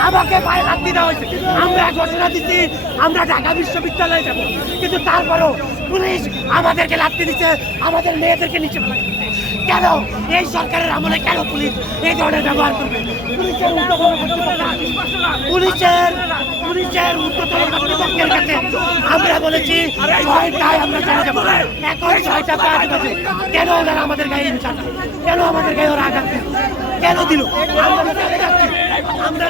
আমাকে পায়ে লাত্তি দেওয়া হয়েছে। আমরা ঘোষণা দিচ্ছি, আমরা ঢাকা বিশ্ববিদ্যালয়ে যাব। কিন্তু তারপরও পুলিশ আমাদেরকে লাত্তি দিচ্ছে, আমাদের মেয়েদেরকে নিচে। কেন? এই সরকারের আমলে কেন পুলিশ এই ধরনের ব্যবহার করবে? পুলিশের কর্তৃপক্ষ- পুলিশের পুলিশের আমরা বলেছি আমরা ছয়টা কেন ওনারা আমাদের গায়ে ইনসান কেন আমাদের গায়ে ওরা আঘাত কেন দিল? আমরা